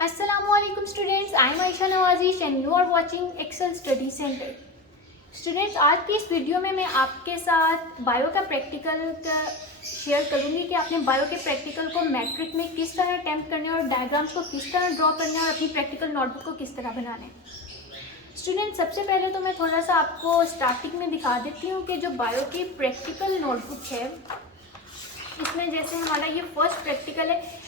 Assalamualaikum students, I am Aisha Nawazish and you are watching Excel Study Center. Students, आज की इस video में मैं आपके साथ बायो का प्रैक्टिकल शेयर करूंगी कि आपने बायो के प्रैक्टिकल को मैट्रिक में किस तरह अटेम्प्ट करना है और डायग्राम्स को किस तरह ड्रॉ करना है और अपनी प्रैक्टिकल नोटबुक को किस तरह बनाना है। स्टूडेंट, सबसे पहले तो मैं थोड़ा सा आपको स्टार्टिंग में दिखा देती हूँ कि जो बायो की प्रैक्टिकल नोटबुक है इसमें जैसे हमारा ये फर्स्ट प्रैक्टिकल है।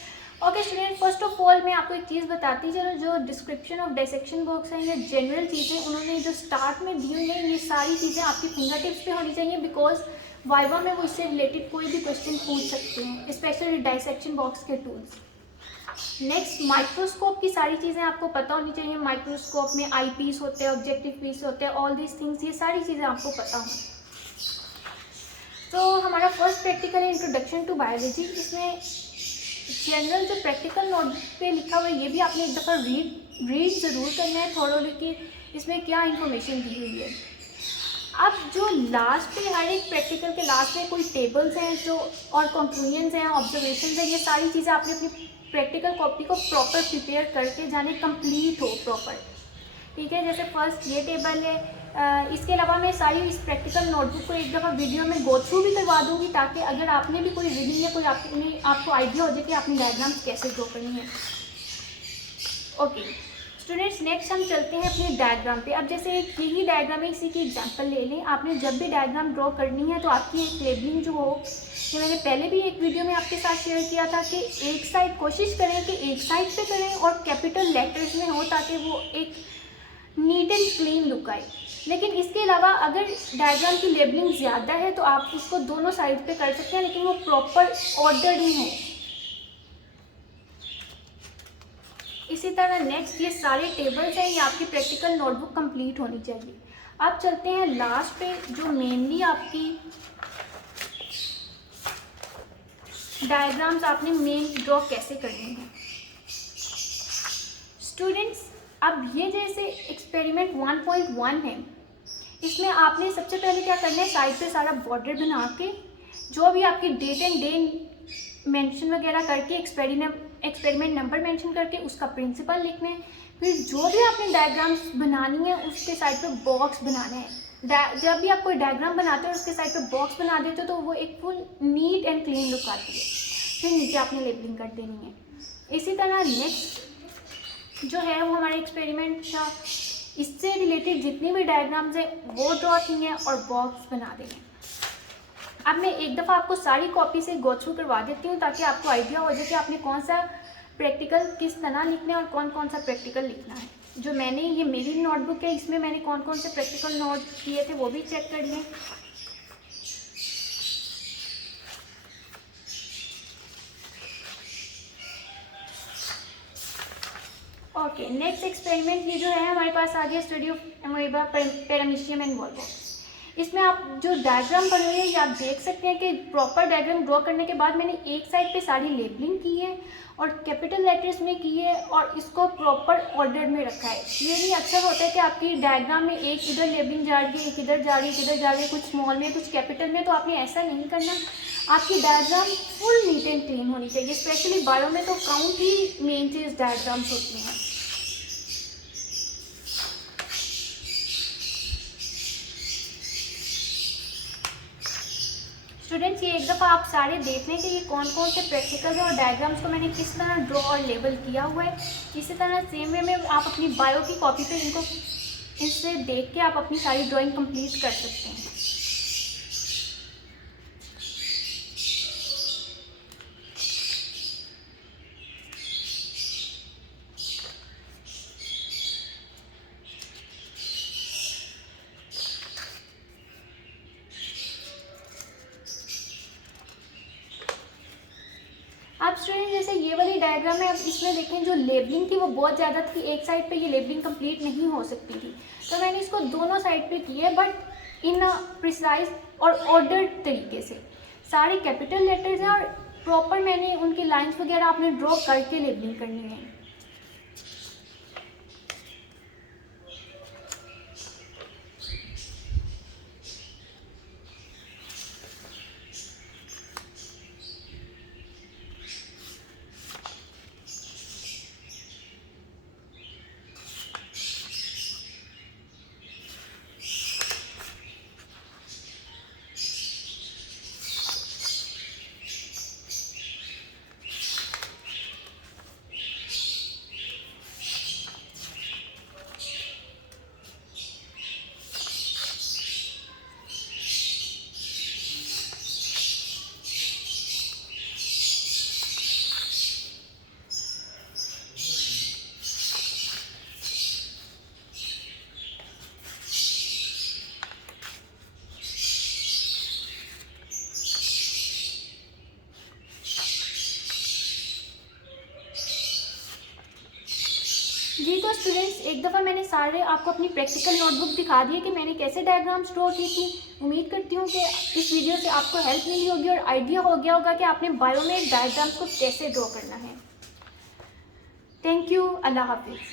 Okay student, first of all मैं आपको एक चीज़ बताती चलो, जो डिस्क्रिप्शन ऑफ डायसेक्शन बॉक्स है या जनरल चीज़ें उन्होंने जो स्टार्ट में दी हुई हैं ये सारी चीज़ें आपकी फिंगर टिप्स पे होनी चाहिए, बिकॉज वाइवा में वो इससे रिलेटेड कोई भी क्वेश्चन पूछ सकते हैं, स्पेशली डायसेक्शन बॉक्स के टूल्स। नेक्स्ट, माइक्रोस्कोप की सारी चीज़ें आपको पता होनी चाहिए। माइक्रोस्कोप में आई पीस होते हैं, ऑब्जेक्टिव पीस होते हैं, ऑल दीज थिंग्स, ये सारी चीज़ें आपको पता हों। तो हमारा फर्स्ट प्रैक्टिकल है इंट्रोडक्शन टू बायोलॉजी। इसमें जनरल जो प्रैक्टिकल नोट पे लिखा हुआ है ये भी आपने एक दफ़ा रीड ज़रूर करना है थोड़ा कि इसमें क्या इन्फॉर्मेशन दी हुई है। अब जो लास्ट पे हर एक प्रैक्टिकल के लास्ट में कोई टेबल्स हैं जो और कंक्लूजन्स हैं, ऑब्जर्वेशंस हैं, ये सारी चीज़ें आपने अपनी प्रैक्टिकल कॉपी को प्रॉपर प्रिपेयर करके जाने कंप्लीट हो प्रॉपर, ठीक है। जैसे फर्स्ट ये टेबल है, इसके अलावा मैं सारी इस प्रैक्टिकल नोटबुक को एक दफ़ा वीडियो में गो थ्रू भी करवा दूँगी ताकि अगर आपने भी कोई रीडिंग या कोई आपको आइडिया हो जाए कि आपने डायग्राम्स कैसे ड्रॉ करनी है। ओके स्टूडेंट्स, नेक्स्ट हम चलते हैं अपने डायग्राम पे। अब जैसे यही डायग्राम है, इसी की एग्जांपल ले लें। आपने जब भी डायग्राम ड्रॉ करनी है तो आपकी एक लेबलिंग जो हो, ये मैंने पहले भी एक वीडियो में आपके साथ शेयर किया था कि एक साइड कोशिश करें कि एक साइड पे करें और कैपिटल लेटर्स में हो ताकि वो एक नीट एंड क्लीन लुक आए। लेकिन इसके अलावा अगर डायग्राम की लेबलिंग ज़्यादा है तो आप उसको दोनों साइड पे कर सकते हैं, लेकिन वो प्रॉपर ऑर्डर में हो। इसी तरह नेक्स्ट ये सारे टेबल्स हैं, ये आपकी प्रैक्टिकल नोटबुक कंप्लीट होनी चाहिए। अब चलते हैं लास्ट पे, जो मेनली आपकी डायग्राम्स आपने मेन ड्रॉ कैसे करने हैं। स्टूडेंट्स, अब ये जैसे एक्सपेरिमेंट 1.1 है, इसमें आपने सबसे पहले क्या करना है, साइड पे सारा बॉर्डर बना के जो भी आपकी डेट एंड डे मेंशन वगैरह करके एक्सपेरिमेंट नंबर मेंशन करके उसका प्रिंसिपल लिखना है। फिर जो भी आपने डायग्राम्स बनानी है उसके साइड पे बॉक्स बनाना है। जब भी आप कोई डायग्राम बनाते हो उसके साइड पे बॉक्स बना देते हो तो वो एक full neat and clean look आती है। फिर नीचे आपने लेबलिंग कर देनी है। इसी तरह नेक्स्ट जो है वो हमारे एक्सपेरिमेंट था, इससे रिलेटेड जितनी भी डायग्राम्स हैं वो ड्रॉ की हैं और बॉक्स बना देंगे। अब मैं एक दफ़ा आपको सारी कॉपी से गो थ्रू करवा देती हूँ ताकि आपको आइडिया हो जाए कि आपने कौन सा प्रैक्टिकल किस तरह लिखना है और कौन कौन सा प्रैक्टिकल लिखना है। जो मैंने ये मेरी नोटबुक है, इसमें मैंने कौन कौन से प्रैक्टिकल नोट किए थे वो भी चेक कर लिए। ओके, नेक्स्ट एक्सपेरिमेंट ये जो है हमारे पास आ गया, study of amoeba paramecium and volvox. इसमें आप जो डायग्राम बन रहे हैं ये आप देख सकते हैं कि प्रॉपर डायग्राम ड्रॉ करने के बाद मैंने एक साइड पे सारी लेबलिंग की है और कैपिटल लेटर्स में की है और इसको प्रॉपर ऑर्डर में रखा है। ये नहीं अक्सर होता है कि आपकी डायग्राम में एक इधर लेबलिंग जा रही है, एक इधर जा रही है, एक इधर जा रही है, कुछ स्मॉल में कुछ कैपिटल में, तो आपने ऐसा नहीं करना। आपकी diagram full neat and clean होनी चाहिए। स्पेशली बायो में तो काउंट ही मेन चीज़ डायग्राम्स होती हैं। स्टूडेंट्स, ये एक दफ़ा आप सारे देख लें कि ये कौन कौन से प्रैक्टिकल्स हैं और डायग्राम्स को मैंने किस तरह ड्रॉ और लेबल किया हुआ है। इसी तरह सेम वे में आप अपनी बायो की कॉपी पे इनको इससे देख के आप अपनी सारी ड्राइंग कंप्लीट कर सकते हैं। अब स्टूडेंट जैसे ये वाली डायग्राम है, अब इसमें देखें जो लेबलिंग थी वो बहुत ज़्यादा थी, एक साइड पे ये लेबलिंग कंप्लीट नहीं हो सकती थी, तो मैंने इसको दोनों साइड पे की है, बट इन प्रिसाइज और ऑर्डर्ड तरीके से। सारे कैपिटल लेटर्स हैं और प्रॉपर मैंने उनकी लाइन्स वगैरह आपने ड्रॉ करके लेबलिंग करनी है। जी तो स्टूडेंट्स, एक दफ़ा मैंने सारे आपको अपनी प्रैक्टिकल नोटबुक दिखा दी है कि मैंने कैसे डायग्राम स्टोर की थी। उम्मीद करती हूँ कि इस वीडियो से आपको हेल्प मिली होगी और आइडिया हो गया होगा कि आपने बायो में डायग्राम्स को कैसे ड्रॉ करना है। Thank you. अल्लाह हाफिज़।